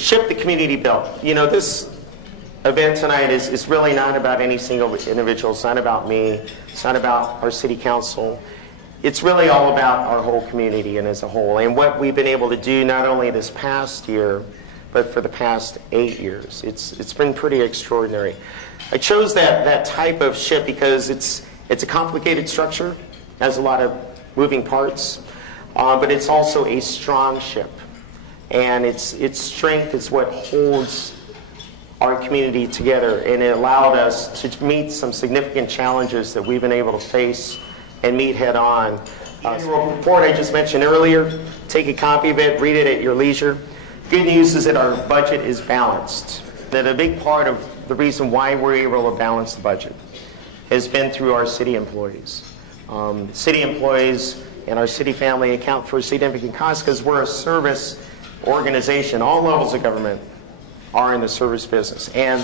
ship the community built. You know, this event tonight is really not about any single individual. It's not about me. It's not about our city council. It's really all about our whole community and as a whole, and what we've been able to do not only this past year, but for the past 8 years. It's been pretty extraordinary. I chose that type of ship because it's a complicated structure, has a lot of moving parts, but it's also a strong ship, and its strength is what holds our community together, and it allowed us to meet some significant challenges that we've been able to face and meet head on. The annual report I just mentioned earlier, take a copy of it, read it at your leisure. Good news is that our budget is balanced. That a big part of the reason why we're able to balance the budget has been through our city employees. City employees and our city family account for a significant cost because we're a service organization. All levels of government are in the service business. And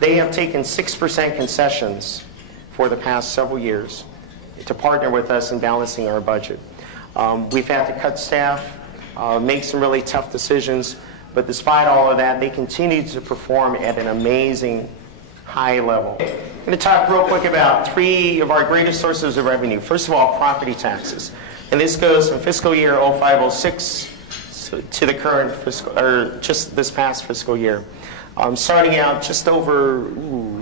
they have taken 6% concessions for the past several years to partner with us in balancing our budget. We've had to cut staff, make some really tough decisions, but despite all of that, they continue to perform at an amazing high level. I'm going to talk real quick about 3 of our greatest sources of revenue. First of all, property taxes. And this goes from fiscal year 05-06 to the current fiscal, or just this past fiscal year. Starting out just over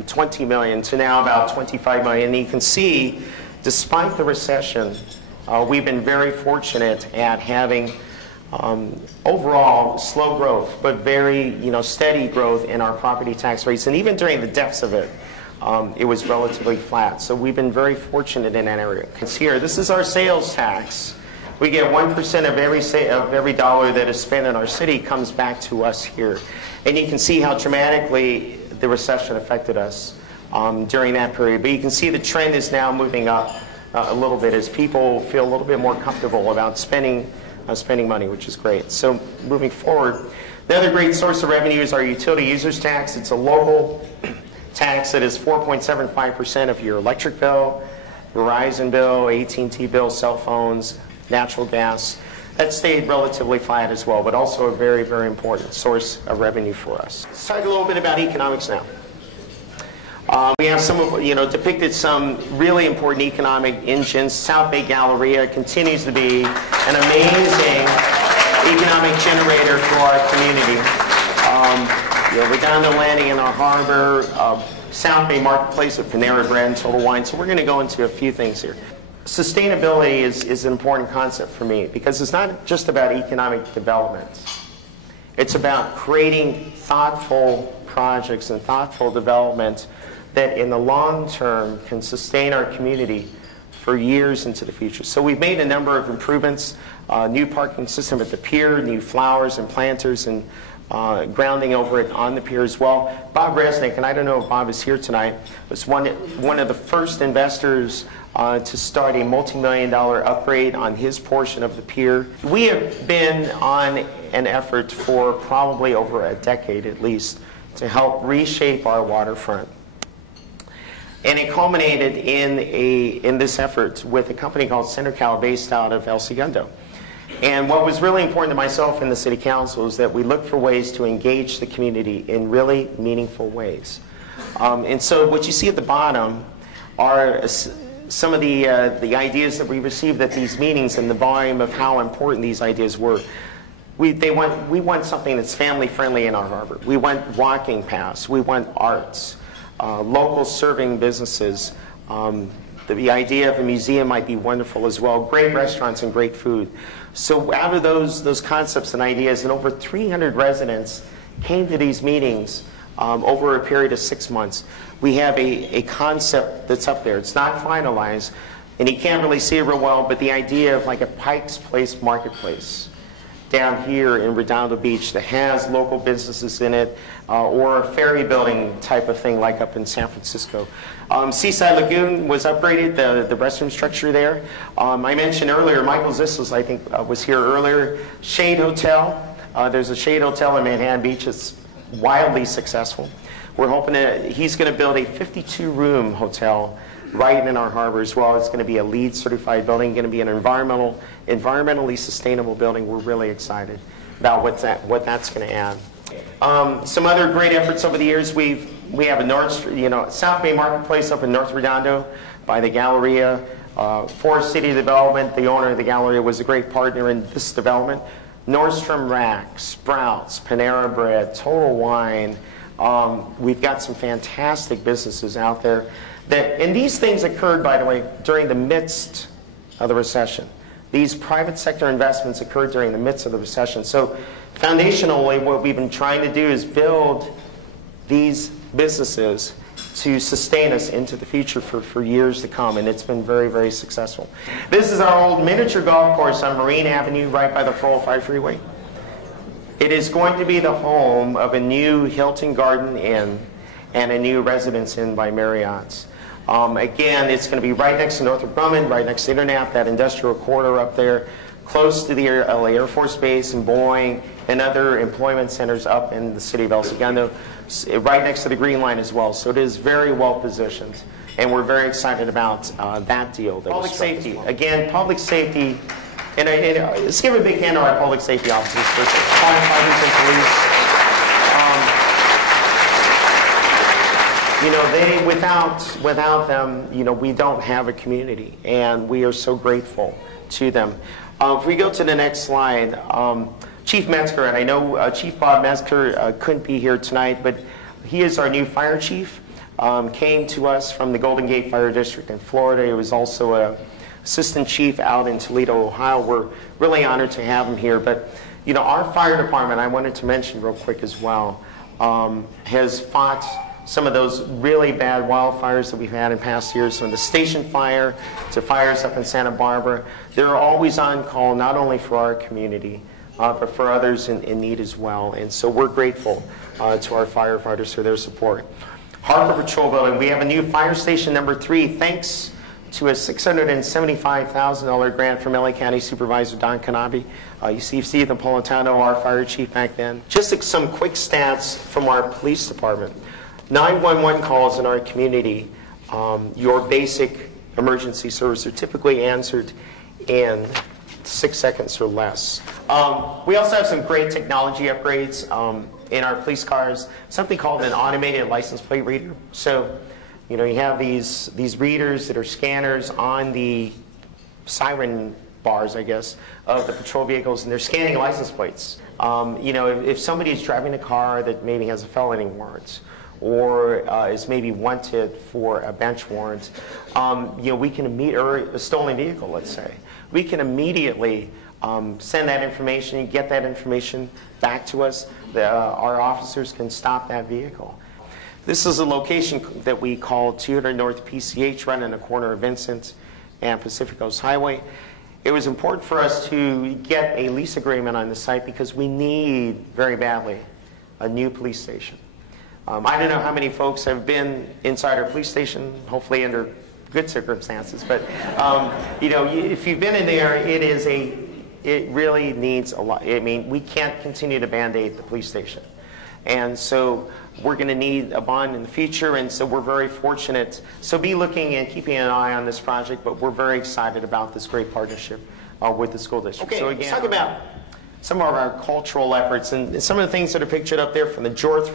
20 million to now about 25 million. And you can see, despite the recession, we've been very fortunate at having overall slow growth, but very steady growth in our property tax rates. And even during the depths of it, it was relatively flat. So we've been very fortunate in that area. Here, this is our sales tax. We get 1% of every dollar that is spent in our city comes back to us here. And you can see how dramatically the recession affected us during that period. But you can see the trend is now moving up a little bit as people feel a little bit more comfortable about spending money, which is great. So moving forward, the other great source of revenue is our utility users tax. It's a local tax that is 4.75% of your electric bill, Verizon bill, AT&T bill, cell phones, natural gas. That stayed relatively flat as well, but also a very, very important source of revenue for us. Let's talk a little bit about economics now. We have depicted some really important economic engines. South Bay Galleria continues to be an amazing economic generator for our community. Redondo Landing in our harbor, South Bay Marketplace with Panera Bread and Total Wine. So we're going to go into a few things here. Sustainability is an important concept for me because it's not just about economic development. It's about creating thoughtful projects and thoughtful development that in the long term can sustain our community for years into the future. So we've made a number of improvements, new parking system at the pier, new flowers and planters and grounding over it on the pier as well. Bob Resnick, and I don't know if Bob is here tonight, was one of the first investors to start a multi-million-dollar upgrade on his portion of the pier. We have been on an effort for probably over a decade at least to help reshape our waterfront. And it culminated in this effort with a company called CenterCal based out of El Segundo. And what was really important to myself and the City Council is that we look for ways to engage the community in really meaningful ways. And so what you see at the bottom are some of the ideas that we received at these meetings and the volume of how important these ideas were. We want something that's family friendly in our harbor. We want walking paths. We want arts, local serving businesses. The idea of a museum might be wonderful as well. Great restaurants and great food. So out of those concepts and ideas, and over 300 residents came to these meetings over a period of 6 months. We have a concept that's up there. It's not finalized, and you can't really see it real well, but the idea of like a Pike's Place marketplace down here in Redondo Beach that has local businesses in it, or a ferry building type of thing like up in San Francisco. Seaside Lagoon was upgraded, the restroom structure there. I mentioned earlier, Michael Zislis, I think, was here earlier. Shade Hotel. There's a Shade Hotel in Manhattan Beach. It's wildly successful. We're hoping he's going to build a 52-room hotel right in our harbor as well. It's going to be a LEED certified building, going to be an environmentally sustainable building. We're really excited. about what that's going to add. Some other great efforts over the years. We have a South Bay Marketplace up in North Redondo by the Galleria. Forest City Development, the owner of the Galleria, was a great partner in this development. Nordstrom Rack, Sprouts, Panera Bread, Total Wine. We've got some fantastic businesses out there. And these things occurred, by the way, during the midst of the recession. These private sector investments occurred during the midst of the recession. So foundationally, what we've been trying to do is build these businesses to sustain us into the future for years to come, and it's been very, very successful. This is our old miniature golf course on Marine Avenue, right by the 405 freeway. It is going to be the home of a new Hilton Garden Inn and a new Residence Inn by Marriott's. Again, it's going to be right next to Northrop Grumman, right next to Internap, that industrial corridor up there, close to the LA Air Force Base and Boeing and other employment centers up in the city of El Segundo, right next to the Green Line as well. So it is very well positioned, and we're very excited about that deal. Public safety. Again, public safety, and let's give a big hand to our public safety officers first. Firefighters and police. Without them, we don't have a community, and we are so grateful to them. If we go to the next slide, Chief Metzger, and I know Chief Bob Metzger couldn't be here tonight, but he is our new fire chief. Came to us from the Golden Gate Fire District in Florida. He was also an assistant chief out in Toledo, Ohio. We're really honored to have him here. But our fire department, I wanted to mention real quick as well, has fought some of those really bad wildfires that we've had in past years, from the station fire to fires up in Santa Barbara. They're always on call, not only for our community, but for others in need as well. And so we're grateful to our firefighters for their support. Harbor Patrol Building, we have a new fire station number 3, thanks to a $675,000 grant from LA County Supervisor Don Canabi. You see Steve Napolitano, our fire chief back then. Just some quick stats from our police department. 911 calls in our community, your basic emergency service, are typically answered in 6 seconds or less. We also have some great technology upgrades in our police cars, something called an automated license plate reader. So, you have these readers that are scanners on the siren bars, I guess, of the patrol vehicles, and they're scanning license plates. If somebody is driving a car that maybe has a felony warrant, or is maybe wanted for a bench warrant, we can or a stolen vehicle, let's say. We can immediately send that information, get that information back to us. Our officers can stop that vehicle. This is a location that we call 200 North PCH, right on the corner of Vincent and Pacific Coast Highway. It was important for us to get a lease agreement on the site because we need very badly a new police station. I don't know how many folks have been inside our police station, hopefully under good circumstances, but if you've been in there, it really needs a lot. I mean, we can't continue to band-aid the police station. And so we're going to need a bond in the future, and so we're very fortunate. So be looking and keeping an eye on this project, but we're very excited about this great partnership with the school district. Okay, so again, let's talk about some of our cultural efforts, and some of the things that are pictured up there from the George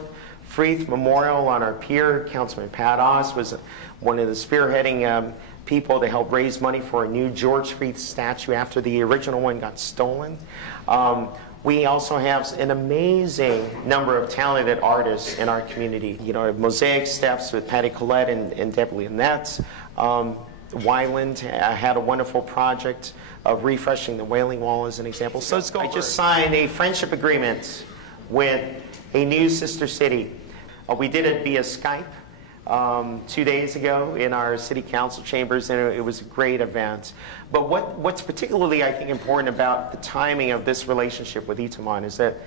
Freeth Memorial on our pier. Councilman Pat Oz was one of the spearheading people to help raise money for a new George Freeth statue after the original one got stolen. We also have an amazing number of talented artists in our community. Mosaic Steps with Patty Collette and Debbie Lynette. Wyland had a wonderful project of refreshing the Wailing Wall as an example. So let's go. I just signed a friendship agreement with a new sister city. We did it via Skype 2 days ago in our city council chambers, and it was a great event. But what's particularly, I think, important about the timing of this relationship with Itamon is that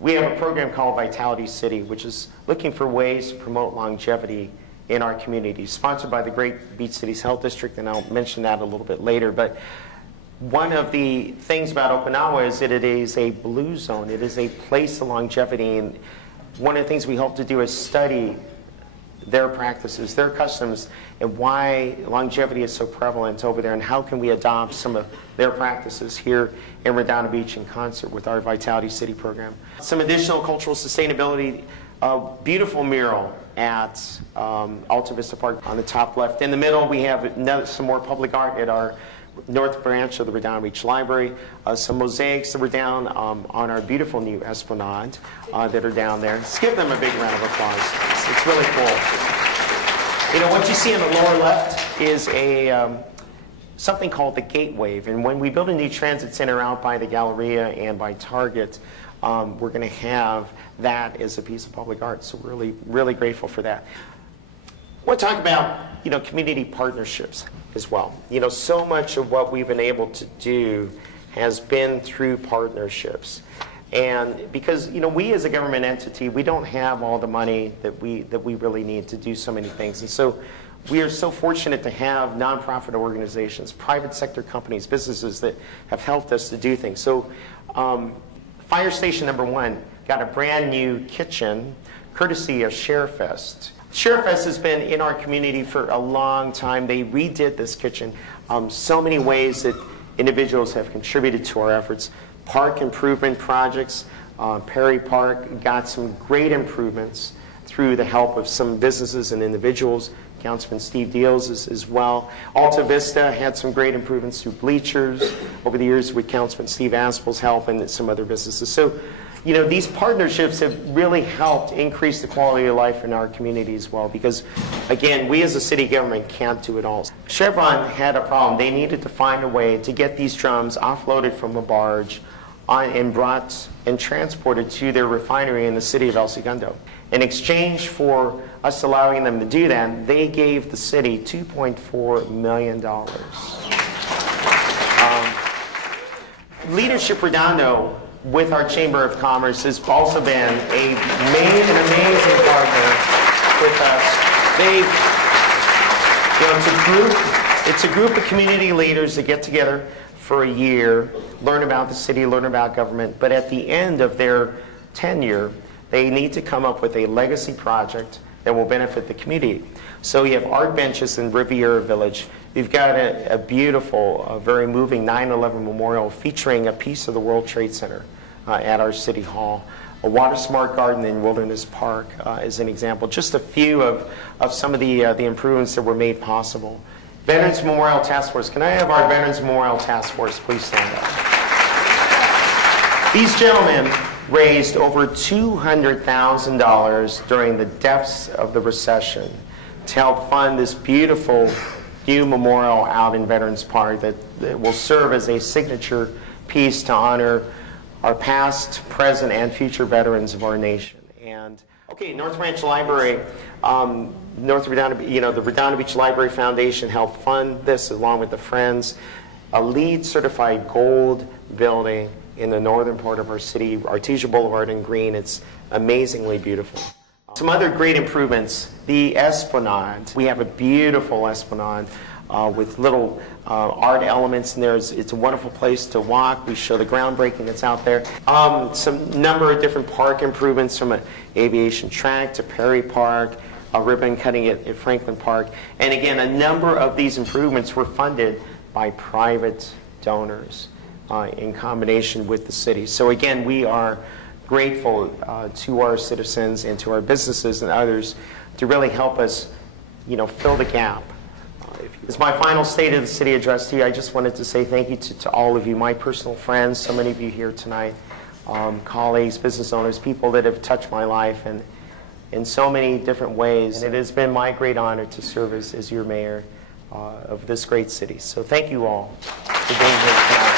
we have a program called Vitality City, which is looking for ways to promote longevity in our community, sponsored by the Great Beach Cities Health District, and I'll mention that a little bit later. But one of the things about Okinawa is that it is a blue zone. It is a place of longevity, and one of the things we hope to do is study their practices, their customs, and why longevity is so prevalent over there, and how can we adopt some of their practices here in Redondo Beach in concert with our Vitality City program. Some additional cultural sustainability, a beautiful mural at Alta Vista Park on the top left. In the middle, we have some more public art at our north branch of the Redondo Beach Library. Some mosaics that were down on our beautiful new esplanade that are down there. Let's give them a big round of applause. It's really cool. You know, what you see on the lower left is something called the Gateway. And when we build a new transit center out by the Galleria and by Target, we're going to have that as a piece of public art. So we're really, really grateful for that. I want to talk about, you know, community partnerships as well. You know, so much of what we've been able to do has been through partnerships. And because, you know, we as a government entity, we don't have all the money that we really need to do so many things. And so we are so fortunate to have nonprofit organizations, private sector companies, businesses that have helped us to do things. So Fire Station number 1 got a brand new kitchen courtesy of ShareFest. ShareFest has been in our community for a long time. They redid this kitchen. So many ways that individuals have contributed to our efforts. Park improvement projects. Perry Park got some great improvements through the help of some businesses and individuals. Councilman Steve Deals as well. Alta Vista had some great improvements through bleachers over the years with Councilman Steve Aspel's help and some other businesses. So, you know, these partnerships have really helped increase the quality of life in our community as well, because, again, we as a city government can't do it all. Chevron had a problem. They needed to find a way to get these drums offloaded from a barge and brought and transported to their refinery in the city of El Segundo. In exchange for us allowing them to do that, they gave the city $2.4 million. Leadership Redondo, with our Chamber of Commerce, has also been an amazing partner with us. It's a group of community leaders that get together for a year, learn about the city, learn about government, but at the end of their tenure, they need to come up with a legacy project that will benefit the community. So you have art benches in Riviera Village. You've got a beautiful, very moving 9/11 memorial featuring a piece of the World Trade Center at our City Hall. A water smart garden in Wilderness Park is an example. Just a few of some of the improvements that were made possible. Veterans Memorial Task Force. Can I have our Veterans Memorial Task Force please stand up? These gentlemen raised over $200,000 during the depths of the recession to help fund this beautiful new memorial out in Veterans Park that will serve as a signature piece to honor our past, present, and future veterans of our nation. And okay, North Branch Library, the Redondo Beach Library Foundation helped fund this along with the Friends. A LEED certified gold building in the northern part of our city, Artesia Boulevard in Green. It's amazingly beautiful. Some other great improvements, the Esplanade. We have a beautiful Esplanade with little art elements in there. It's a wonderful place to walk. We show the groundbreaking that's out there. Some number of different park improvements, from an aviation track to Perry Park, a ribbon cutting at Franklin Park. And again, a number of these improvements were funded by private donors in combination with the city. So again, we are grateful to our citizens and to our businesses and others to really help us, fill the gap. As my final State of the City address to you, I just wanted to say thank you to all of you, my personal friends, so many of you here tonight, colleagues, business owners, people that have touched my life and in so many different ways. And it has been my great honor to serve as your mayor of this great city. So thank you all for being here tonight.